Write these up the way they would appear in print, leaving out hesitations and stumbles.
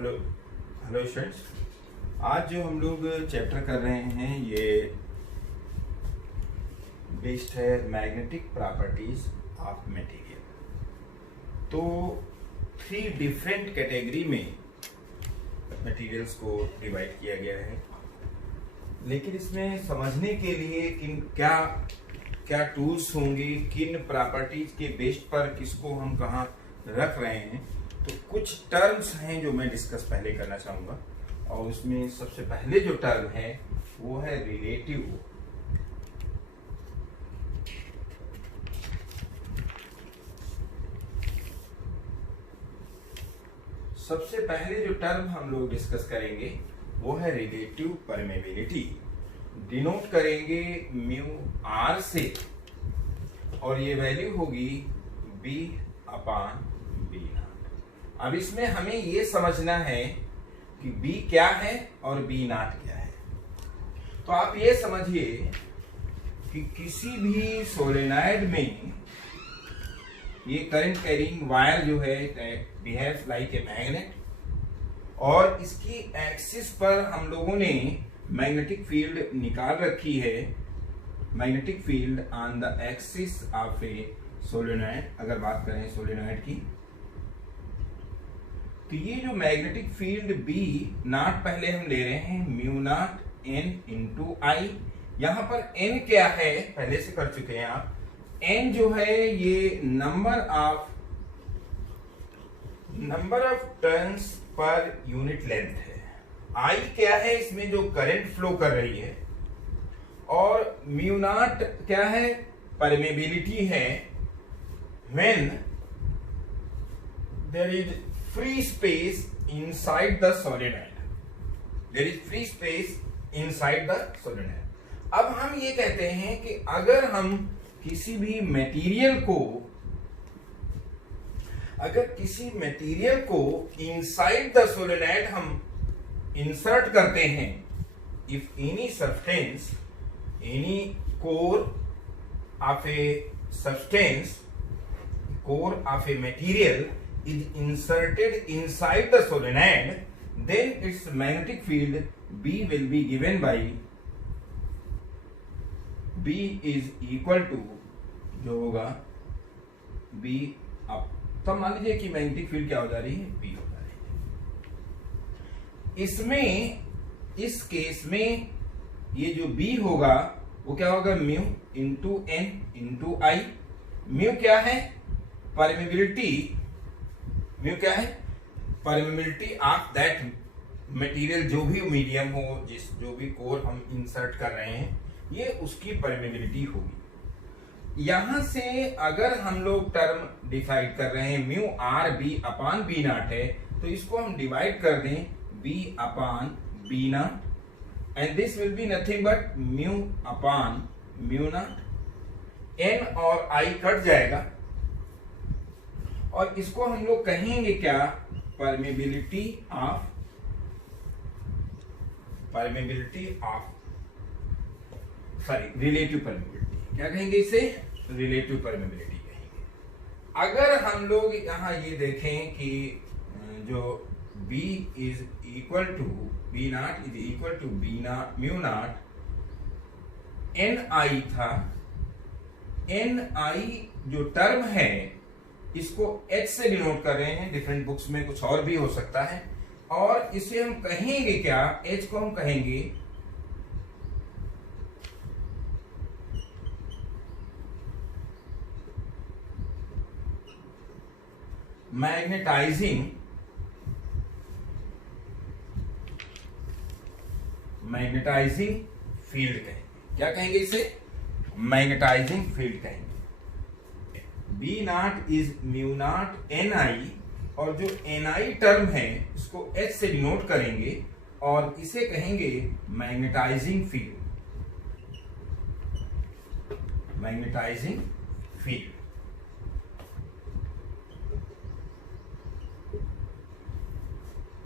Hello hello students. आज जो हम लोग चैप्टर कर रहे हैं ये बेस्ड है मैग्नेटिक प्रॉपर्टीज ऑफ मटेरियल। तो 3 डिफरेंट कैटेगरी में मटेरियल्स को डिवाइड किया गया है, लेकिन इसमें समझने के लिए क्या क्या टूल्स होंगे, किन प्रॉपर्टीज के बेस्ड पर किसको हम कहाँ रख रहे हैं। तो कुछ टर्म्स हैं जो मैं डिस्कस पहले करना चाहूंगा, और उसमें सबसे पहले जो टर्म है वो है रिलेटिव। सबसे पहले जो टर्म हम लोग डिस्कस करेंगे वो है रिलेटिव परमेबिलिटी। डिनोट करेंगे म्यू आर से, और ये वैल्यू होगी बी अपान बी नॉट। अब इसमें हमें ये समझना है कि बी क्या है और बी नॉट क्या है। तो आप ये समझिए कि किसी भी सोलेनॉइड में ये करंट कैरिंग वायर जो है बिहेव्स लाइक ए मैग्नेट, और इसकी एक्सिस पर हम लोगों ने मैग्नेटिक फील्ड निकाल रखी है। Magnetic field on the axis of A solenoid, अगर बात करें सोलेनॉइड की, तो ये जो मैग्नेटिक फील्ड बी नॉट पहले हम ले रहे हैं म्यू नॉट एन इंटू आई। यहां पर एन क्या है पहले से कर चुके हैं आप। एन जो है ये number of turns per unit length है। आई क्या है, इसमें जो करंट फ्लो कर रही है, और म्यू नॉट क्या है, परमेबिलिटी है। When there is free space inside the solenoid, there is free space inside the solenoid। अब हम ये कहते हैं कि अगर हम किसी मटेरियल को इनसाइड द सोलेनॉइड हम इंसर्ट करते हैं, if any substance, any core of a substance, core of a material is inserted inside the solenoid, then its magnetic field B will be given by B is equal to जो होगा B up. तो मान लीजिए कि magnetic field क्या हो जा रही है, B हो जा रही है। इसमें इस केस में ये जो B होगा वो क्या होगा, म्यू इंटू एन इंटू आई। म्यू क्या है, परमेबिलिटी। म्यू क्या है, परमेबिलिटी ऑफ दैट मटेरियल, जो भी मीडियम हो, जो भी कोर हम इंसर्ट कर रहे हैं, ये उसकी परमेबिलिटी होगी। यहां से अगर हम लोग टर्म डिसाइड कर रहे हैं mu r b upon b naught है, तो इसको हम डिवाइड कर दें b upon b naught, and this will be nothing but mu upon mu naught. एन और आई कट जाएगा, और इसको हम लोग कहेंगे क्या, परमेबिलिटी ऑफ रिलेटिव परमेबिलिटी। क्या कहेंगे इसे, रिलेटिव परमेबिलिटी कहेंगे। अगर हम लोग यहां ये देखें कि जो B is equal to B naught is equal to B naught mu naught N I था। एन आई जो टर्म है इसको H से डिनोट कर रहे हैं, डिफरेंट बुक्स में कुछ और भी हो सकता है, और इसे हम कहेंगे क्या, H को हम कहेंगे मैग्नेटाइजिंग फील्ड कहेंगे। क्या कहेंगे इसे, मैग्नेटाइजिंग फील्ड कहेंगे। B naught is mu naught N I, और जो एन आई टर्म है इसको H से डिनोट करेंगे, और इसे कहेंगे मैग्नेटाइजिंग फील्ड।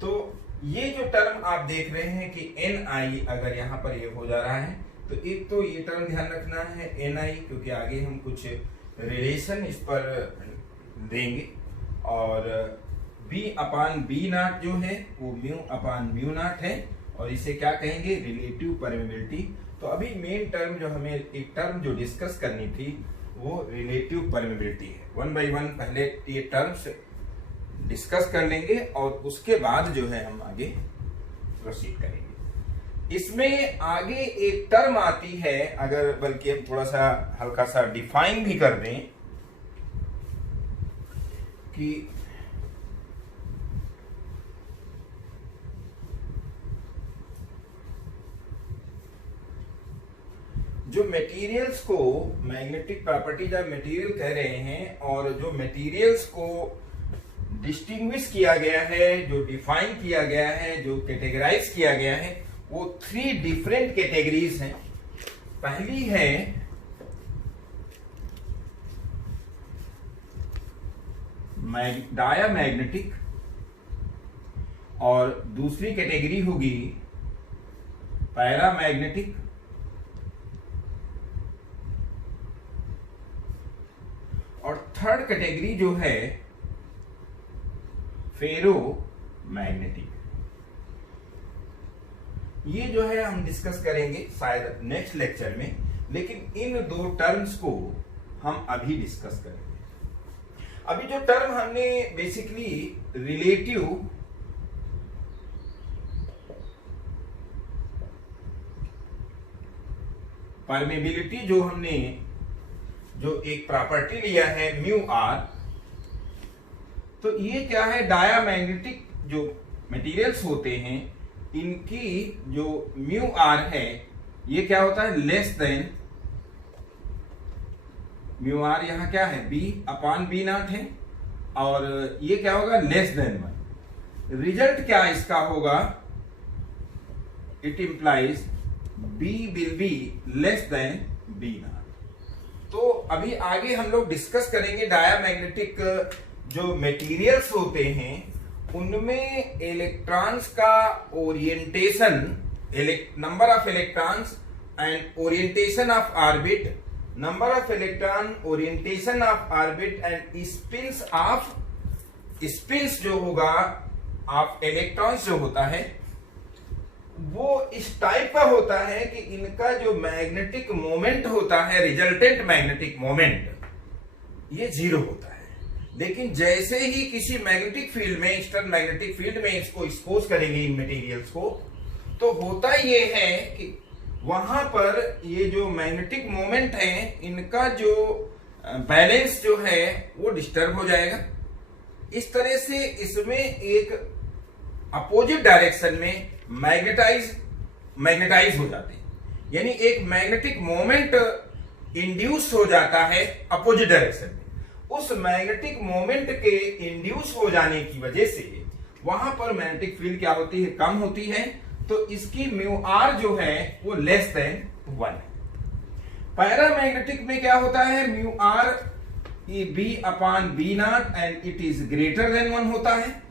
तो ये जो टर्म आप देख रहे हैं कि एन आई, अगर यहां पर ये हो जा रहा है, तो एक तो ये टर्म ध्यान रखना है एन आई, क्योंकि आगे हम कुछ रिलेशन इस पर देंगे। और बी अपान बी नॉट जो है वो म्यू अपान म्यू नॉट है, और इसे क्या कहेंगे, रिलेटिव परमेबिलिटी। तो अभी मेन टर्म जो हमें एक टर्म जो डिस्कस करनी थी वो रिलेटिव परमेबिलिटी है। वन बाय वन पहले ये टर्म्स डिस्कस कर लेंगे और उसके बाद जो है हम आगे प्रोसीड करेंगे। इसमें आगे एक टर्म आती है, अगर बल्कि हम थोड़ा सा हल्का सा डिफाइन भी कर दें कि जो मटेरियल्स को मैग्नेटिक प्रॉपर्टीज ऑफ मटेरियल कह रहे हैं, और जो मटेरियल्स को डिस्टिंग्विश किया गया है, जो डिफाइन किया गया है, जो कैटेगराइज किया गया है, वो 3 डिफरेंट कैटेगरीज हैं। पहली है डायामैग्नेटिक, और दूसरी कैटेगरी होगी पैरामैग्नेटिक, और थर्ड कैटेगरी जो है फेरोमैग्नेटिक। ये जो है हम डिस्कस करेंगे शायद नेक्स्ट लेक्चर में, लेकिन इन 2 टर्म्स को हम अभी डिस्कस करेंगे। अभी जो टर्म हमने बेसिकली रिलेटिव परमेबिलिटी जो हमने जो एक प्रॉपर्टी लिया है म्यू आर, तो ये क्या है, डायामैग्नेटिक जो मटेरियल्स होते हैं इनकी जो म्यू आर है ये क्या होता है, लेस देन म्यू आर, यहां क्या है बी अपान बी नॉट है, और ये क्या होगा, लेस देन 1। रिजल्ट क्या इसका होगा, it implies b will be less than b naught. तो अभी आगे हम लोग डिस्कस करेंगे डायामैग्नेटिक जो मटेरियल्स होते हैं उनमें इलेक्ट्रॉन्स का orientation, number of electrons and orientation of orbit, number of electron, orientation of orbit and spins जो होगा ऑफ इलेक्ट्रॉन्स जो होता है वो इस टाइप का होता है कि इनका जो मैग्नेटिक मोमेंट होता है, रिजल्टेंट मैग्नेटिक मोमेंट, ये 0 होता है। लेकिन जैसे ही किसी मैग्नेटिक फील्ड में, ईस्टर्न मैग्नेटिक फील्ड में इसको एक्सपोज करेंगे इन मटेरियल्स को, तो होता ये है कि वहां पर ये जो मैग्नेटिक मोमेंट है इनका जो बैलेंस जो है वो डिस्टर्ब हो जाएगा। इस तरह से इसमें एक अपोजिट डायरेक्शन में मैग्नेटाइज हो जाते हैं, यानी एक मैग्नेटिक मोमेंट इंड्यूस हो जाता है अपोजिट डायरेक्शन में। उस मैग्नेटिक मोमेंट के इंड्यूस हो जाने की वजह से वहां पर मैग्नेटिक फील्ड क्या होती है, कम होती है, तो इसकी म्यू आर जो है वो लेस देन 1 है। पैरामैग्नेटिक में क्या होता है, mu r b upon b naught and it is greater than 1 होता है।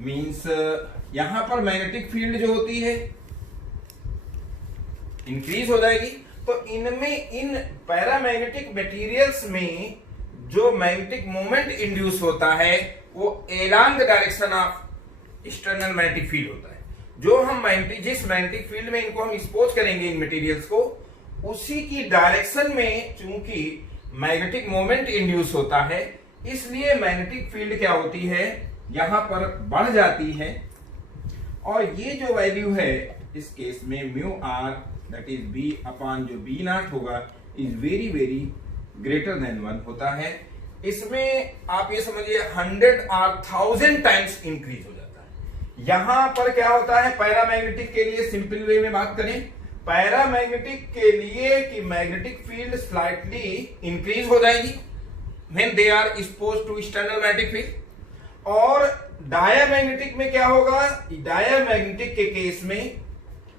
मींस यहां पर मैग्नेटिक फील्ड जो होती है इंक्रीज हो जाएगी। तो इनमें, इन पैरामैग्नेटिक मटेरियल्स में जो मैग्नेटिक मोमेंट इंड्यूस होता है वो along the direction of external magnetic field होता है। जो हम जिस मैग्नेटिक फील्ड में इनको हम एक्सपोज करेंगे इन मटेरियल्स को, उसी की डायरेक्शन में चूंकि मैग्नेटिक मोमेंट इंड्यूस होता है, इसलिए मैग्नेटिक फील्ड क्या होती है, यहां पर बढ़ जाती है। और ये जो वैल्यू है इस केस में mu R that is B upon जो बी नॉट होगा is very very greater than 1 होता है। इसमें आप ये समझिए 100 और 1000 टाइम्स इंक्रीज हो जाता है। यहां पर क्या होता है, पैरामैग्नेटिक के लिए सिंपल वे में बात करें, पैरामैग्नेटिक के लिए कि मैग्नेटिक फील्ड स्लाइटली इंक्रीज हो जाएगी when they are exposed to external magnetic field. और डायामैग्नेटिक में क्या होगा, डायामैग्नेटिक के केस में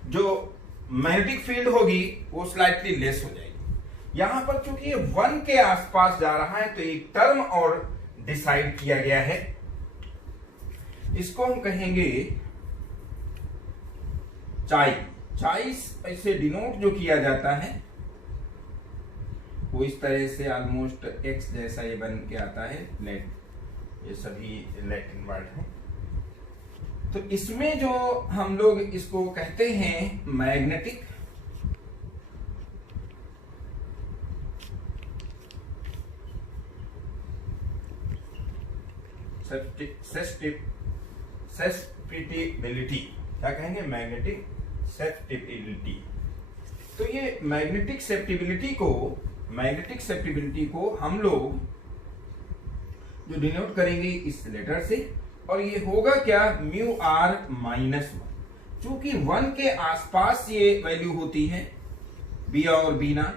जो मैग्नेटिक फील्ड होगी वो स्लाइटली लेस हो जाएगी। यहां पर चूंकि ये 1 के आसपास जा रहा है तो एक टर्म और डिसाइड किया गया है, इसको हम कहेंगे चाई। चाई ऐसे डिनोट जो किया जाता है वो इस तरह से ऑलमोस्ट एक्स जैसा ये बन के आता है, लेट ये सभी लैटिन वर्ड हैं। तो इसमें जो हम लोग इसको कहते हैं मैग्नेटिक ससेप्टिबिलिटी, क्या कहेंगे, मैग्नेटिक ससेप्टिबिलिटी। तो ये मैग्नेटिक सेप्टिबिलिटी को हम लोग जो डिनोट करेंगे इस लेटर से, और ये होगा क्या, म्यू आर माइनस 1। चूंकि 1 के आसपास ये वैल्यू होती है बी और बी नॉट,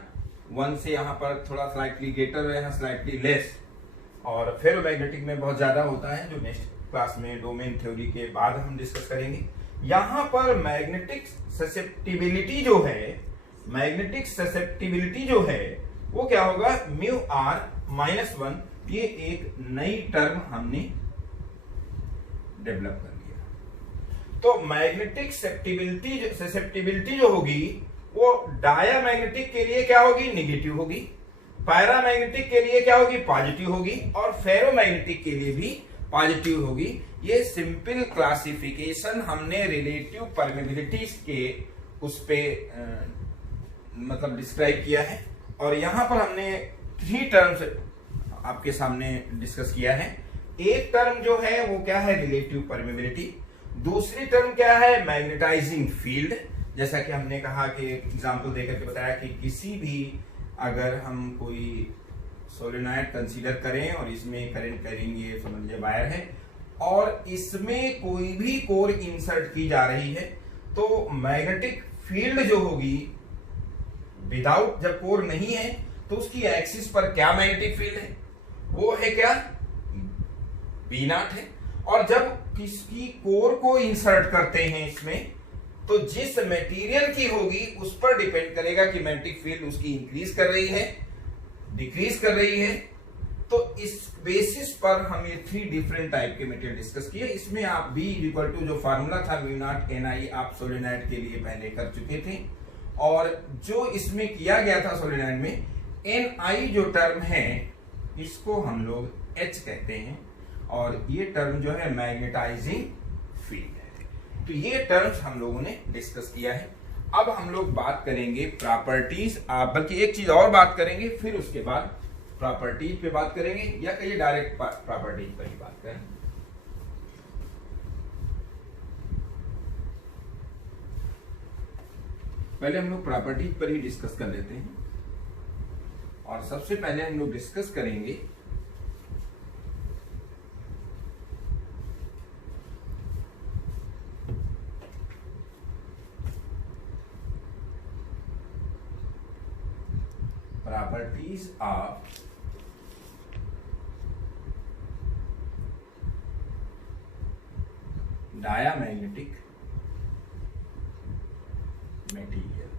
1 से यहाँ पर थोड़ा स्लाइटली ग्रेटर, यहाँ स्लाइटली लेस, और फेरोमैग्नेटिक में बहुत ज्यादा होता है, जो नेक्स्ट क्लास में डोमेन थ्योरी के बाद हम डिस्कस करेंगे। यहां पर मैग्नेटिक ससेप्टिबिलिटी जो है वो क्या होगा, म्यू आर माइनस 1। ये एक नई टर्म हमने डेवलप कर लिया। तो मैग्नेटिक ससेप्टिबिलिटी जो होगी वो डायामैग्नेटिक के लिए क्या होगी, निगेटिव होगी, पैरामैग्नेटिक के लिए क्या होगी, पॉजिटिव होगी, और फेरोमैग्नेटिक के लिए भी पॉजिटिव होगी। ये सिंपल क्लासिफिकेशन हमने रिलेटिव परमेबिलिटीज के उस पे मतलब डिस्क्राइब किया है, और यहां पर हमने 3 टर्म्स आपके सामने डिस्कस किया है। एक टर्म जो है वो क्या है, रिलेटिव परमेबिलिटी। दूसरी टर्म क्या है, मैग्नेटाइजिंग फील्ड। जैसा कि हमने कहा कि एग्जांपल देकर के बताया कि किसी भी अगर हम कोई सोलेनॉइड कंसीडर करें और इसमें करंट करेंगे, समझ लीजिए वायर है, और इसमें कोई भी कोर इंसर्ट की जा रही है, तो मैग्नेटिक फील्ड जो होगी विदाउट, जब कोर नहीं है तो उसकी एक्सिस पर क्या मैग्नेटिक फील्ड है, वो है क्या, बी नॉट है। और जब किसी कोर को इंसर्ट करते हैं इसमें, तो जिस मटेरियल की होगी उस पर डिपेंड करेगा कि मैग्नेटिक फील्ड उसकी इंक्रीज कर रही है, डिक्रीज कर रही है। तो इस बेसिस पर हम ये 3 डिफरेंट टाइप के मटेरियल डिस्कस किए। इसमें आप B इक्वल टू जो फार्मूला था म्यू नॉट NI आप सोलेनॉइड के लिए पहले कर चुके थे, और जो इसमें किया गया था सोलेनॉइड में, NI जो टर्म है इसको हम लोग H कहते हैं, और ये टर्म जो है मैग्नेटाइजिंग फील्ड है। तो ये टर्म्स हम लोगों ने डिस्कस किया है। अब हम लोग बात करेंगे प्रॉपर्टीज, बल्कि एक चीज और बात करेंगे, फिर उसके बाद प्रॉपर्टीज पे बात करेंगे, या कहिए डायरेक्ट प्रॉपर्टीज पर ही बात करें। पहले हम लोग प्रॉपर्टीज पर ही डिस्कस कर लेते हैं, और सबसे पहले हम लोग डिस्कस करेंगे properties of diamagnetic material।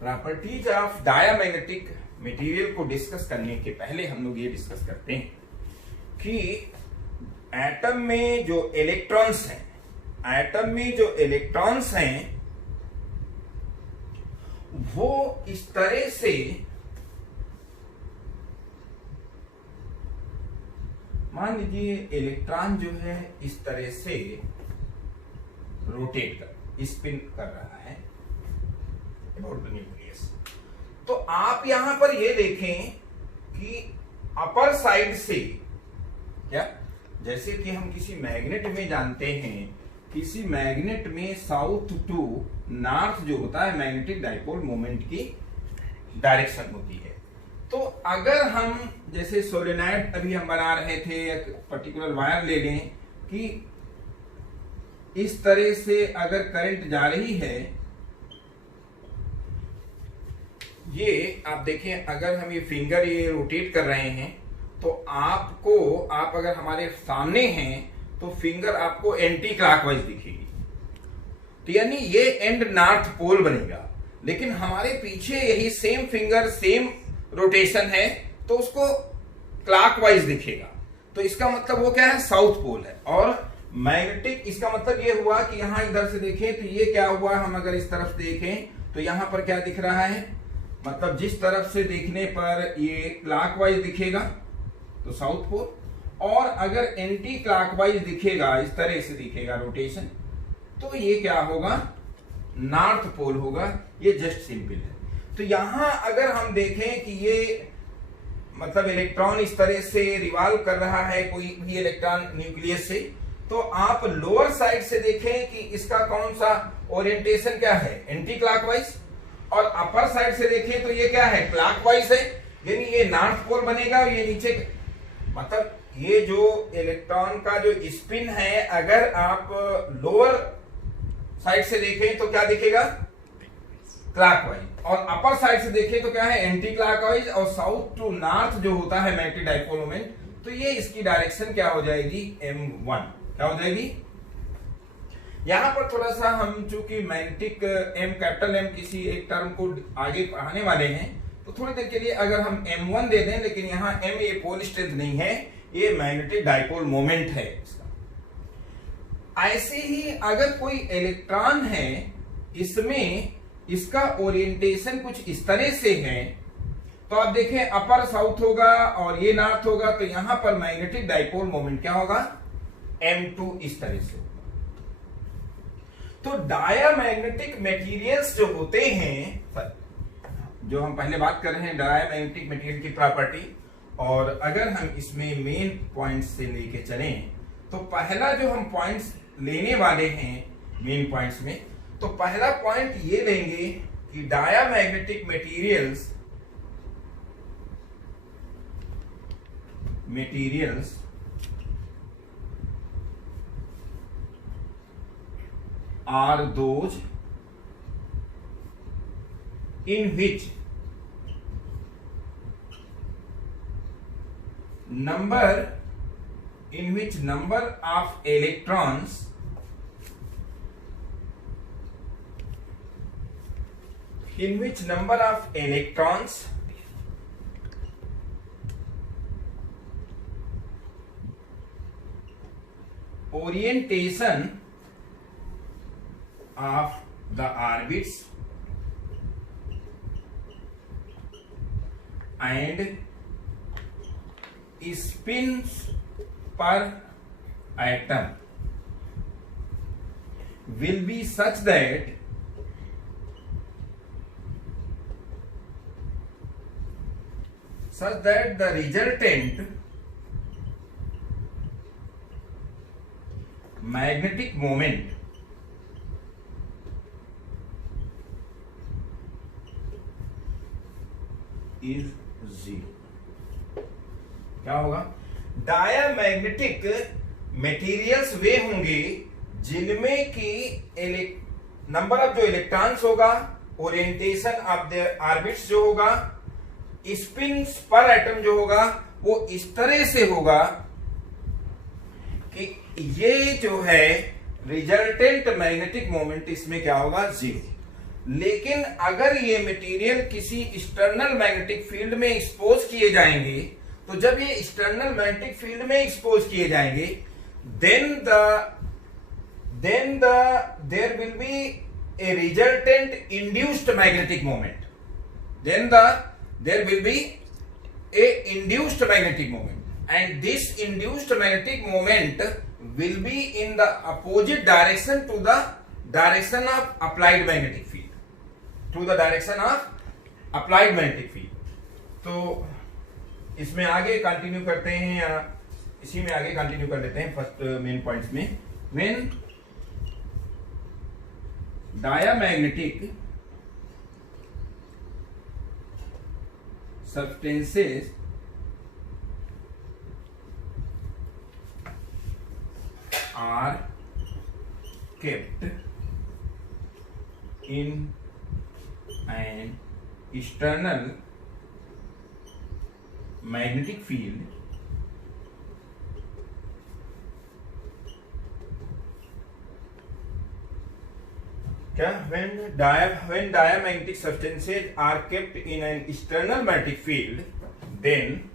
Properties of diamagnetic material को डिस्कस करने के पहले हम लोग ये डिस्कस करते हैं कि एटम में जो इलेक्ट्रॉन्स हैं वो इस तरह से मान लीजिए इलेक्ट्रॉन जो है इस तरह से रोटेट स्पिन कर रहा है अबाउट द न्यूक्लियस। तो आप यहां पर ये देखें कि अपर साइड से क्या, जैसे कि हम किसी मैग्नेट में जानते हैं, किसी मैग्नेट में साउथ टू नॉर्थ जो होता है मैग्नेटिक डाइपोल मोमेंट की डायरेक्शन होती है। तो अगर हम जैसे सोलेनॉइड अभी हम बना रहे थे, एक पर्टिकुलर वायर ले लें कि इस तरह से अगर करंट जा रही है, ये आप देखें, अगर हम ये फिंगर ये रोटेट कर रहे हैं तो आप अगर हमारे सामने हैं तो फिंगर आपको एंटी क्लॉकवाइज दिखेगी, तो यानी ये एंड नॉर्थ पोल बनेगा। लेकिन हमारे पीछे यही सेम फिंगर सेम रोटेशन है तो उसको क्लॉकवाइज दिखेगा, तो इसका मतलब वो क्या है, साउथ पोल है। और मैग्नेटिक, इसका मतलब ये हुआ कि यहां इधर से देखें तो ये क्या हुआ, हम अगर इस तरफ देखें तो यहां पर क्या दिख रहा है, मतलब जिस तरफ से देखने पर ये क्लॉकवाइज दिखेगा तो साउथ पोल, और अगर एंटी क्लॉकवाइज दिखेगा, इस तरह से दिखेगा रोटेशन, तो ये क्या होगा, नॉर्थ पोल होगा। ये जस्ट सिंपल है। तो यहां अगर हम देखें कि ये मतलब इलेक्ट्रॉन इस तरह से रिवॉल्व कर रहा है, कोई भी इलेक्ट्रॉन न्यूक्लियस से, तो आप लोअर साइड से देखें कि इसका कौन सा ओरिएंटेशन क्या है, एंटी क्लॉकवाइज, और अपर साइड से देखें तो ये क्या है, क्लॉकवाइज है, यानी ये नॉर्थ पोल बनेगा। और ये नीचे मतलब ये जो इलेक्ट्रॉन का जो स्पिन है, अगर आप लोअर साइड से देखें तो क्या दिखेगा, क्लॉकवाइज, और अपर साइड से देखें तो क्या है, एंटी क्लॉकवाइज। और साउथ टू नॉर्थ जो होता है मैग्नेटिक डाइपोल मोमेंट, तो ये इसकी डायरेक्शन क्या हो जाएगी, m1 क्या हो जाएगी। यहां पर थोड़ा सा हम चूंकि मैग्नेटिक एम, कैपिटल एम किसी एक टर्म को आगे पढ़ाने वाले हैं, तो थोड़ी देर के लिए अगर हम m1 दे दें, लेकिन यहाँ m ये पोल स्ट्रेंथ नहीं है, ये मैग्नेटिक डाइपोल मोमेंट है इसका। ऐसे ही अगर कोई इलेक्ट्रॉन है, इसमें इसका ओरिएंटेशन कुछ इस तरह से है, तो आप देखें अपर साउथ होगा और ये नॉर्थ होगा, तो यहां पर मैग्नेटिक डाइपोल मोमेंट क्या होगा, m2 इस तरह से होगा। तो डायामैग्नेटिक मटेरियल्स जो होते हैं, जो हम पहले बात कर रहे हैं डायामैग्नेटिक मटेरियल की प्रॉपर्टी, और अगर हम इसमें मेन पॉइंट्स से लेके चलें, तो पहला जो हम पॉइंट्स लेने वाले हैं मेन पॉइंट्स में, तो पहला पॉइंट ये लेंगे कि diamagnetic materials are those in which number of electrons orientation of the orbits and spins per atom will be such that the resultant magnetic moment is zero। क्या होगा, डायामैग्नेटिक मटेरियल्स वे होंगे जिनमें की नंबर ऑफ जो electrons होगा, orientation of the orbits जो होगा, spins per atom जो होगा, वो इस तरह से होगा कि ये जो है रिजल्टेंट मैग्नेटिक मोमेंट इसमें क्या होगा, जीरो। लेकिन अगर ये मटेरियल किसी एक्सटर्नल मैग्नेटिक फील्ड में एक्सपोज किए जाएंगे, तो जब ये एक्सटर्नल मैग्नेटिक फील्ड में एक्सपोज किए जाएंगे, then there will be a resultant induced magnetic moment, there will be a induced magnetic moment, and this induced magnetic moment will be in the opposite direction to the direction of applied magnetic field, तो इसमें आगे continue करते हैं, या इसी में आगे continue कर लेते हैं फर्स्ट मेन पॉइंट्स में। When diamagnetic substances are kept in an external magnetic field, when diamagnetic substances are kept in an external magnetic field, then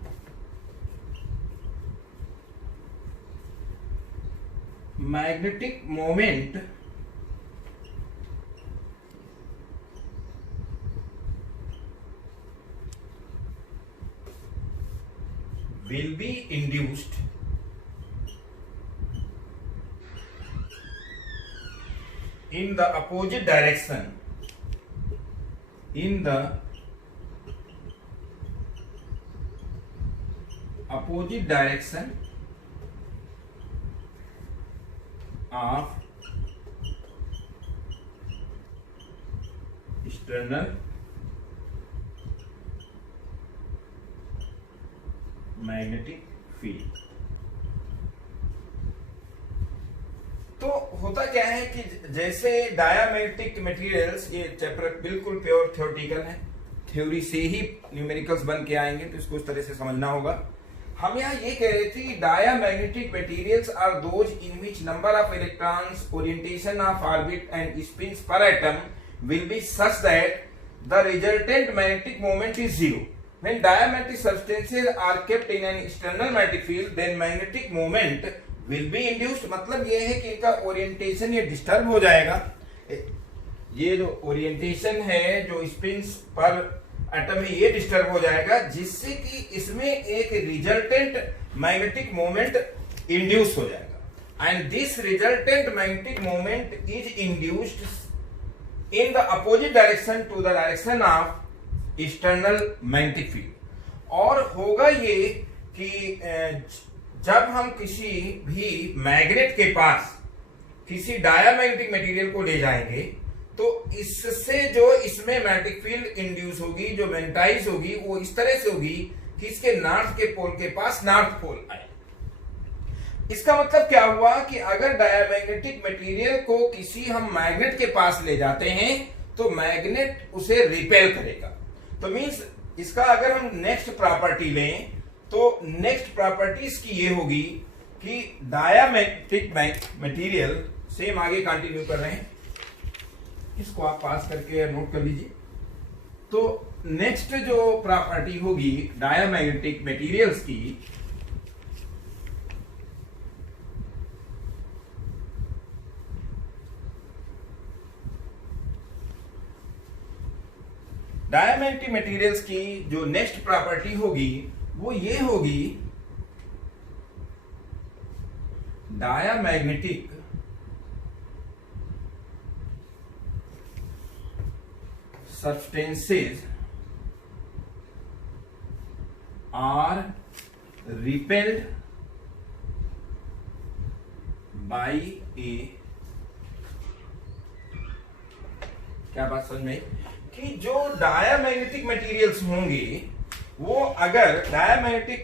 magnetic moment will be induced in the opposite direction, in the opposite direction of external magnetic field. तो होता क्या है कि जैसे diamagnetic materials, ये chapter बिल्कुल pure theoretical है, theory से ही न्यूमेरिकल्स बन के आएंगे, तो इसको इस तरह से समझना होगा। हम यहाँ ये कह रहे थे diamagnetic materials are those in which number of electrons, orientation of orbit and spins per atom will be such that the resultant magnetic moment is zero. When diamagnetic substances are kept in an external magnetic field, then magnetic moment will be induced। मतलब ये है कि इनका orientation ये disturb हो जाएगा। ये जो ओरिएंटेशन है, जो स्पिन्स पर एटम है, ये डिस्टर्ब हो जाएगा, जिससे कि इसमें एक रिजल्टेंट मैग्नेटिक मोमेंट इंड्यूस हो जाएगा। And this resultant magnetic moment is induced in the opposite direction to the direction of external magnetic field. और होगा ये कि जब हम किसी भी मैग्नेट के पास किसी डायामैग्नेटिक मटेरियल को ले जाएंगे, तो इससे जो इसमें मैग्नेटिक फील्ड इंड्यूस होगी, जो मैग्नेटाइज होगी, वो इस तरह से होगी कि इसके नॉर्थ के पोल के पास नॉर्थ पोल आए। इसका मतलब क्या हुआ कि अगर डायामैग्नेटिक मटेरियल को किसी हम मैग्नेट के पास ले जाते हैं, तो मैग्नेट उसे रिपेल करेगा। तो मीन्स इसका अगर हम नेक्स्ट प्रॉपर्टी लें, तो नेक्स्ट प्रॉपर्टी इसकी ये होगी कि डायामैग्नेटिक मटेरियल, सेम आगे कंटिन्यू कर रहे हैं, इसको आप पास करके नोट कर लीजिए। तो नेक्स्ट जो प्रॉपर्टी होगी डायामैग्नेटिक मटेरियल्स की, डायामैग्नेटिक मटेरियल्स की जो नेक्स्ट प्रॉपर्टी होगी वो ये होगी, diamagnetic substances are repelled by a, क्या बात समझ में, कि जो डायामैग्नेटिक मटेरियल्स होंगे वो अगर डायामैग्नेटिक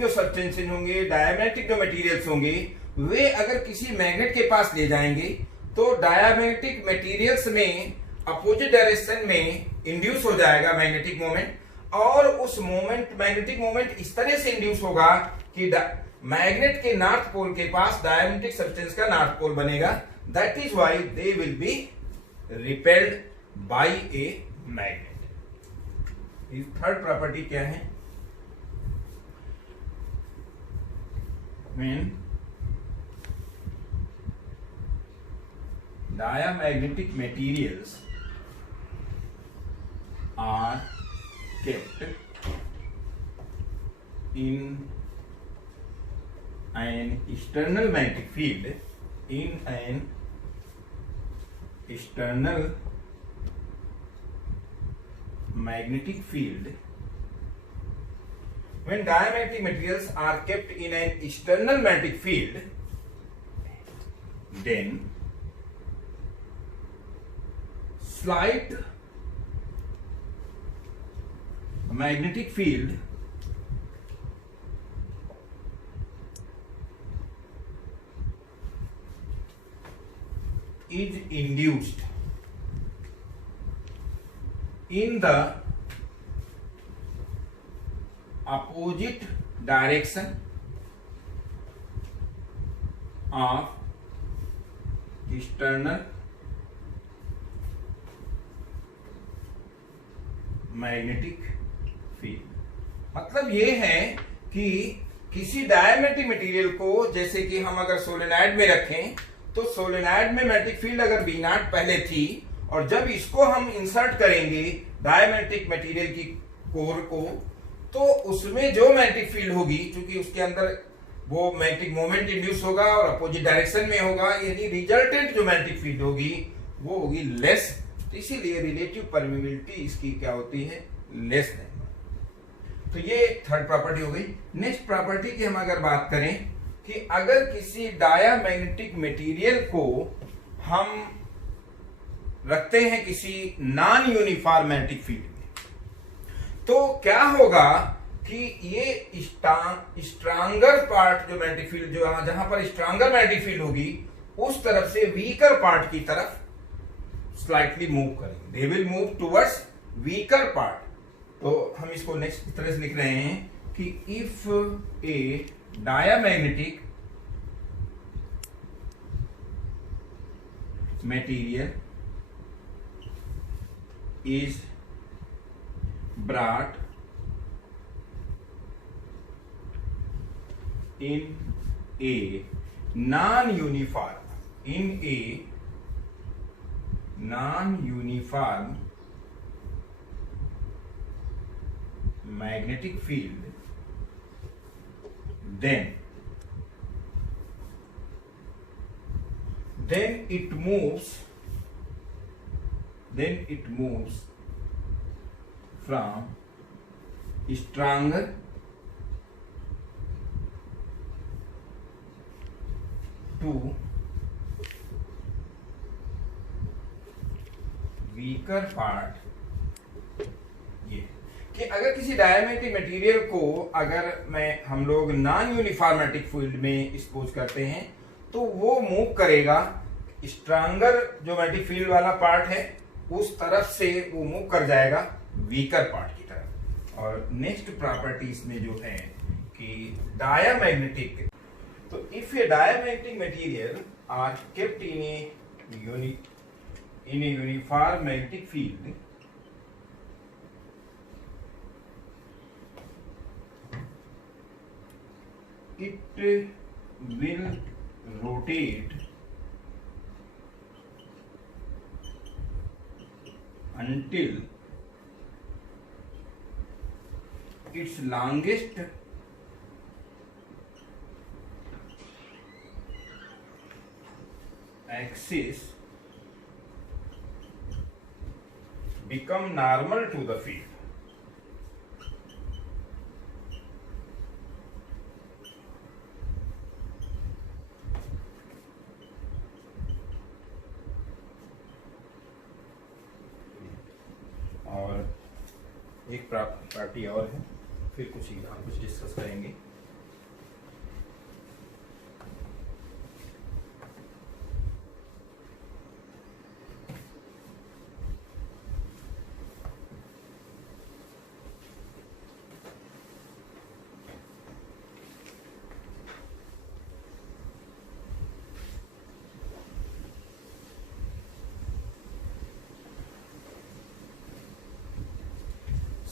जो सब्सटेंसेस होंगे, डायामैग्नेटिक जो मटेरियल्स होंगे, वे अगर किसी मैग्नेट के पास ले जाएंगे, तो डायामैग्नेटिक मटेरियल्स में अपोजिट डायरेक्शन में इंड्यूस हो जाएगा मैग्नेटिक मोमेंट, और उस मोमेंट, मैग्नेटिक मोमेंट इस तरह से इंड्यूस होगा कि मैग्नेट के नॉर्थ पोल के पास डायामैग्नेटिक सब्सटेंस का नॉर्थ पोल बनेगा। That is why they will be repelled by a magnet. इस थर्ड प्रॉपर्टी क्या है, when diamagnetic materials are kept in an external magnetic field, in an external magnetic field, when diamagnetic materials are kept in an external magnetic field, then slight magnetic field is induced in the opposite direction of external magnetic field. मतलब ये है कि किसी diamagnetic material को, जैसे कि हम अगर सोलेनॉइड में रखें, तो सोलेनॉइड में मैग्नेटिक फील्ड अगर बी नॉट पहले थी, और जब इसको हम इंसर्ट करेंगे डायमैग्नेटिक मटेरियल की कोर को, तो उसमें जो मैग्नेटिक फील्ड होगी, क्योंकि उसके अंदर वो मैग्नेटिक मोमेंट इंड्यूस होगा और अपोजिट डायरेक्शन में होगा, यानी रिजल्टेंट जो मैग्नेटिक फील्ड होगी वो होगी लेस। तो इसीलिए रिलेटिव परमेबिलिटी इसकी क्या होती है, लेस देन। तो ये थर्ड प्रॉपर्टी हो गई। नेक्स्ट प्रॉपर्टी की हम अगर बात करें कि अगर किसी डायामैग्नेटिक मटेरियल को हम रखते हैं किसी नॉन यूनिफॉर्म मैग्नेटिक फील्ड में, तो क्या होगा कि ये स्ट्रांगर पार्ट जो मैग्नेटिक फील्ड जो जहां पर स्ट्रांगर मैग्नेटिक फील्ड होगी उस तरफ से वीकर पार्ट की तरफ स्लाइटली मूव करेंगे, they will move towards weaker part. तो हम इसको नेक्स्ट तरह से लिख रहे हैं कि if A diamagnetic material is brought in a non-uniform magnetic field, then it moves from stronger to weaker part. ये कि अगर किसी डायमैग्नेटिक मटेरियल को अगर हम लोग नॉन यूनिफॉर्म मैग्नेटिक फील्ड में एक्सपोज करते हैं तो वो मूव करेगा स्ट्रांगर जो मैग्नेटिक फील्ड वाला पार्ट है उस तरफ से वो मूव कर जाएगा वीकर पार्ट की तरफ। और नेक्स्ट प्रॉपर्टी इसमें जो है कि डायामैग्नेटिक, तो if a diamagnetic material are kept in a uniform magnetic field, it will rotate until its longest axis become normal to the field। और एक प्रॉपर्टी और है, फिर हम कुछ डिस्कस करेंगे।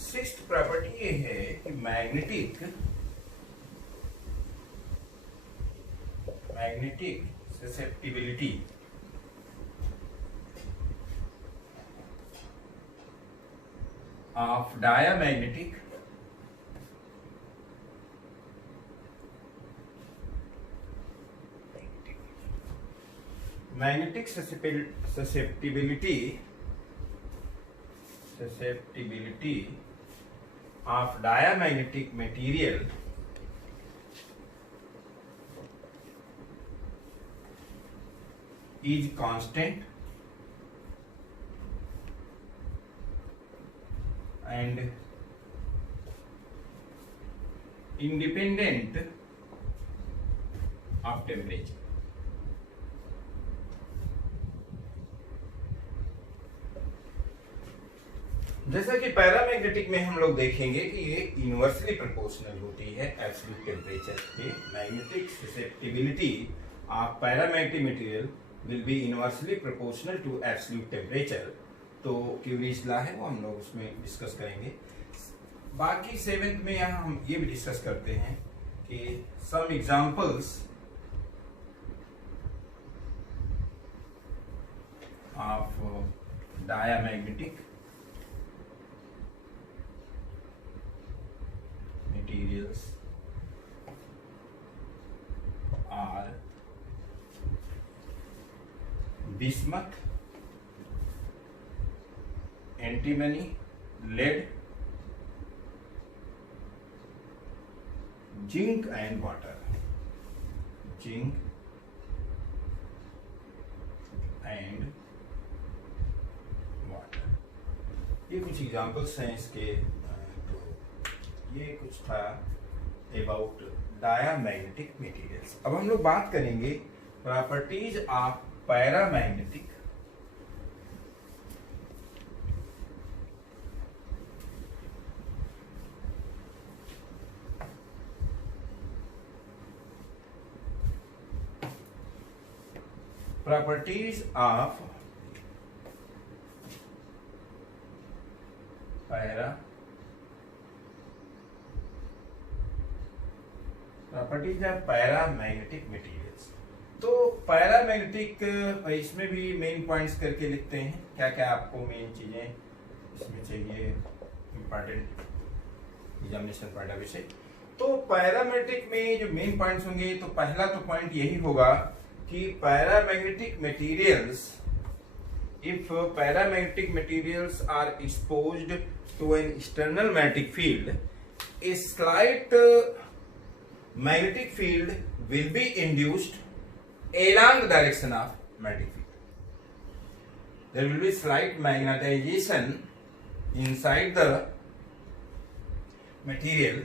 सिक्स्थ प्रॉपर्टी ये है कि magnetic susceptibility of diamagnetic susceptibility of diamagnetic material is constant and independent of temperature। जैसा कि पैरामैग्नेटिक में हम लोग देखेंगे कि ये इनवर्सली प्रोपोर्शनल होती है एब्सोल्यूट टेम्परेचर के। Magnetic susceptibility of paramagnetic material will be inversely proportional to absolute temperature. तो क्यूरीज लॉ है वो हम लोग उसमें डिस्कस करेंगे। बाकी सेवेंथ में यहाँ हम ये भी डिस्कस करते हैं कि some examples of diamagnetic materials bismuth, antimony, lead, zinc and water. Zinc and water. ये कुछ एग्जाम्पल्स हैं इसके। तो ये कुछ था अबाउट डायामैग्नेटिक मटेरियल्स। अब हम लोग बात करेंगे properties of paramagnetic properties of paramagnetic materials. तो पैरामैग्नेटिक इसमें भी मेन पॉइंट्स करके लिखते हैं, क्या क्या आपको मेन चीजें इसमें चाहिए, important examination point of view से। तो पैरामैग्नेटिक में जो मेन पॉइंट्स होंगे, तो पहला तो पॉइंट यही होगा कि paramagnetic materials, if paramagnetic materials are exposed to an external magnetic field, a slight magnetic field will be induced along the direction of magnetic field. There will be slight magnetization inside the material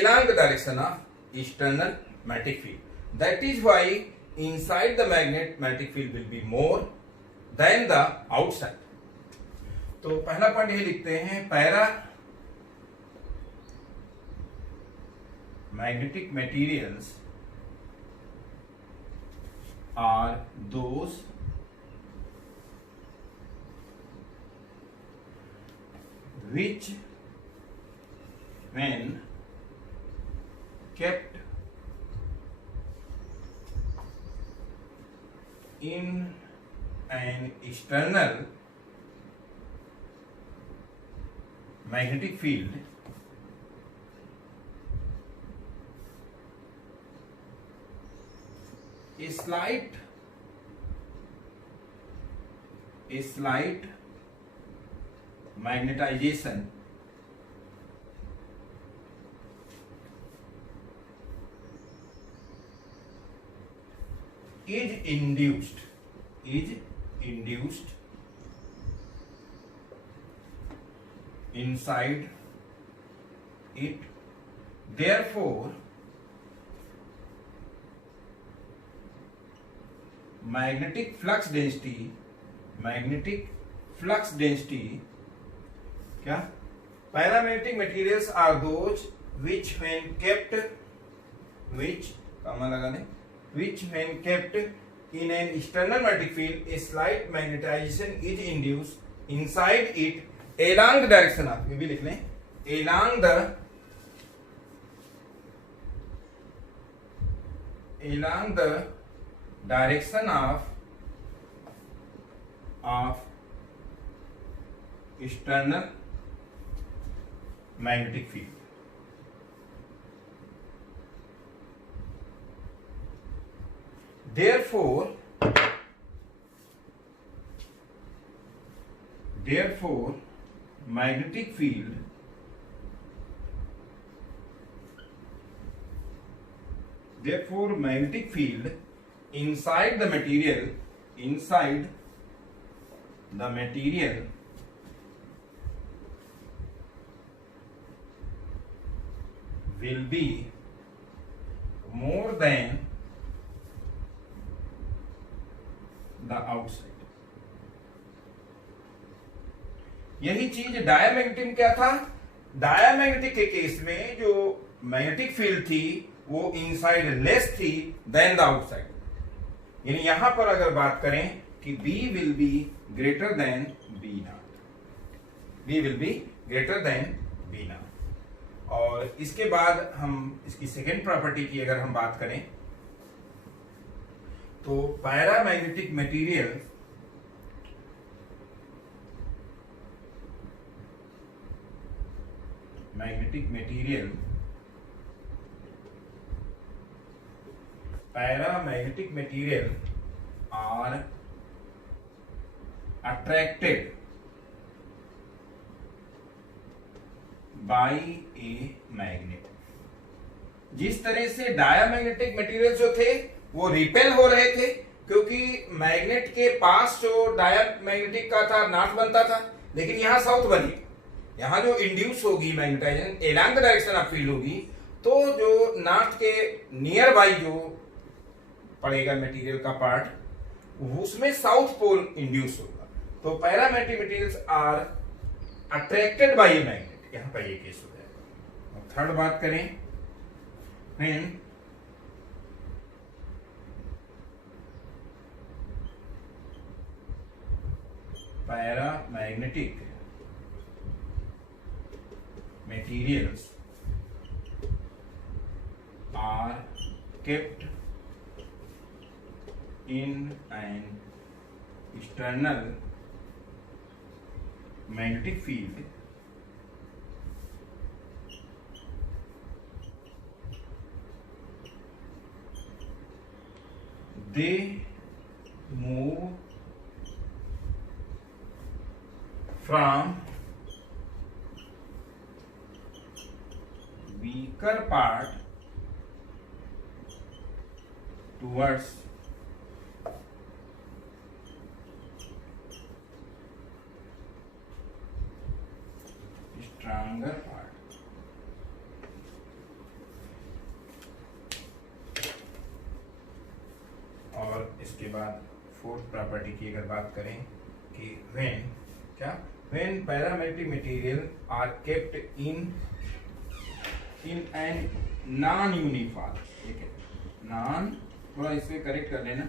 along the direction of external magnetic field. That is why inside the magnetic field will be more than the outside. तो पहला point ये लिखते हैं, paramagnetic materials are those which when kept in an external magnetic field a slight magnetization is induced inside it. Therefore magnetic flux density क्या, paramagnetic materials are those which when kept in an external magnetic field a slight magnetization is induced inside it along the direction of, ये भी लिख लें, along the direction of external magnetic field. Therefore magnetic field inside the material will be more than the outside. यही चीज diamagnetic क्या था, diamagnetic के case में जो मैग्नेटिक फील्ड थी वो इनसाइड लेस थी देन द आउटसाइड। यानी यहां पर अगर बात करें कि B will be greater than B not, B will be greater than B not. और इसके बाद हम इसकी सेकेंड प्रॉपर्टी की अगर हम बात करें तो paramagnetic material paramagnetic material are attracted by a magnet. जिस तरह से डायामैग्नेटिक मटेरियल जो थे वो रिपेल हो रहे थे, क्योंकि मैग्नेट के पास जो डायामैग्नेटिक का था नॉर्थ बनता था, लेकिन यहां साउथ बनी। यहां जो इंड्यूस होगी magnetization along the direction of field होगी, तो जो नॉर्थ के नियर बाई जो पड़ेगा मटेरियल का पार्ट, उसमें साउथ पोल इंड्यूस होगा। तो paramagnetic materials are attracted by a magnet, यहां पर ये केस हो जाएगा। और थर्ड बात करें, when paramagnetic materials are kept in an external magnetic field, they move from weaker part towards stronger part। और इसके बाद फोर्थ प्रॉपर्टी की अगर बात करें कि when paramagnetic material are kept in an non-uniform, ठीक है, थोड़ा इसमें करेक्ट कर लेना,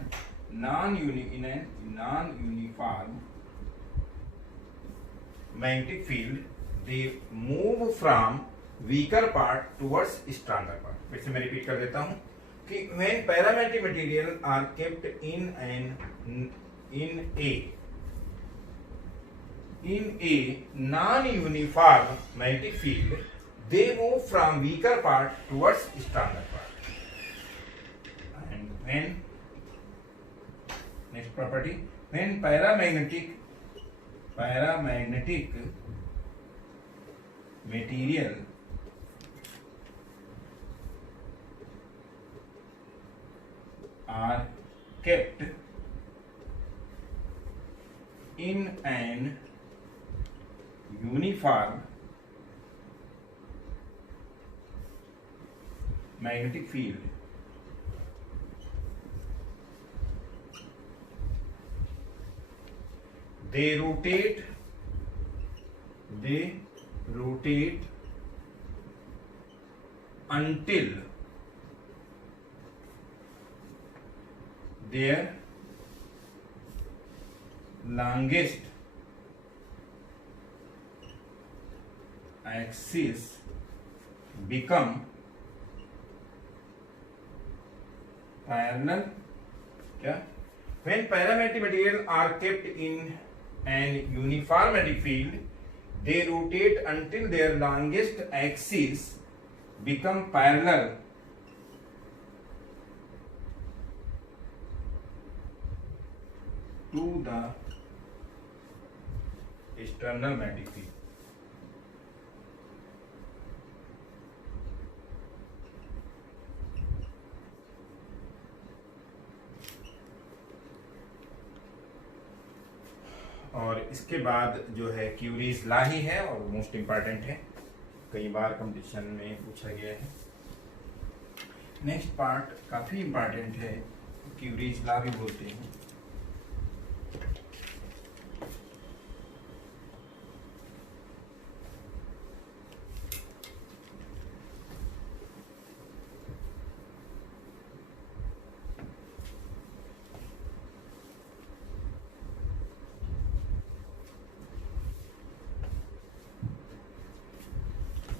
in an non-uniform magnetic field, they move from weaker part towards stronger part। फिर से मैं रिपीट कर देता हूं कि when paramagnetic material are kept in a non-uniform magnetic field, they move from weaker part towards stronger part। And when next property, when paramagnetic material are kept in an uniform magnetic field, they rotate until their longest axis become parallel। क्या? When paramagnetic material are kept in an uniform magnetic field, they rotate until their longest axis become parallel to the external magnetic field। और इसके बाद जो है curies law ही है और most important है, कई बार कंपटीशन में पूछा गया है। नेक्स्ट पार्ट काफी इंपॉर्टेंट है, क्यूरीज लॉ भी बोलते हैं।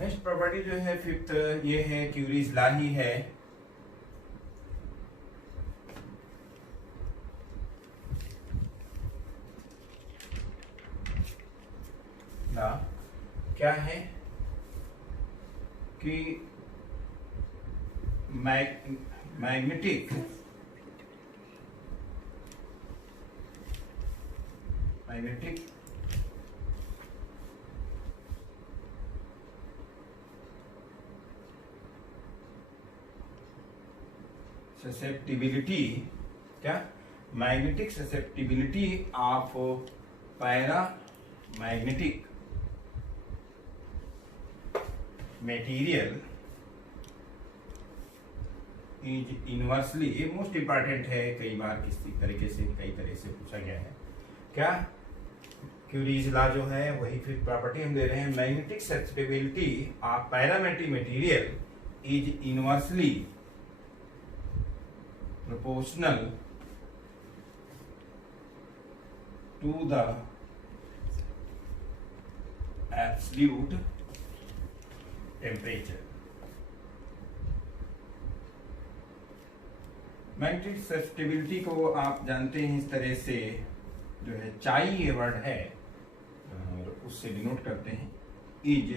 नेक्स्ट प्रॉपर्टी जो है फिफ्थ, ये है क्यूरीज लॉ ही है। लॉ क्या है कि मैग्नेटिक मैग्नेटिक ससेप्टिबिलिटी, क्या, magnetic susceptibility of para magnetic material is inversely, ये मोस्ट इंपॉर्टेंट है, कई बार किसी तरीके से कई तरह से पूछा गया है। क्या, क्यूरीज लॉ जो है वही फिर प्रॉपर्टी हम दे रहे हैं, magnetic susceptibility of parametric material is inversely proportional to the absolute temperature। Magnetic susceptibility को आप जानते हैं इस तरह से, जो है चाई ये वर्ड है और उससे डिनोट करते हैं, is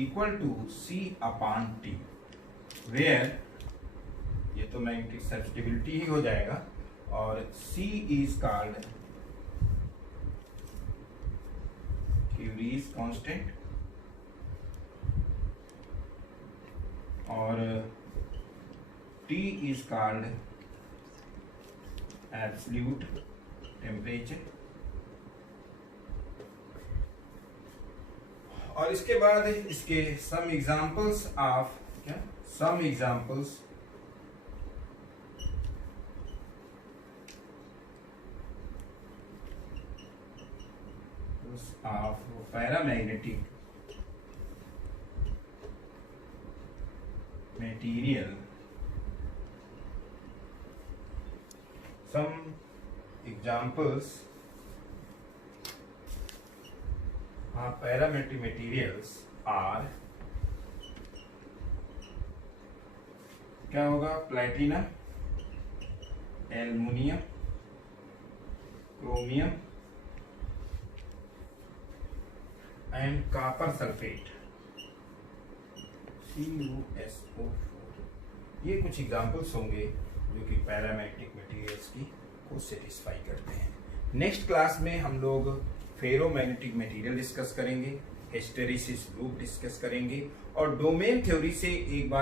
equal to C upon T, where ये तो मैग्नेटिक ससेप्टिबिलिटी ही हो जाएगा, और C is called Curie's constant, और T is called absolute temperature. और इसके बाद इसके सम एग्जांपल्स ऑफ, क्या, some examples of paramagnetic material, some examples of paramagnetic materials are, क्या होगा, platinum, aluminium, chromium and copper sulphate, CuSO4। ये कुछ एग्जांपल्स होंगे जो कि पैरामैग्नेटिक मटेरियल्स की को सेटिस्फाई करते हैं। नेक्स्ट क्लास में हम लोग फेरोमैग्नेटिक मटेरियल डिस्कस करेंगे, हिस्टेरिसिस लूप डिस्कस करेंगे, और डोमेन थ्योरी से एक बार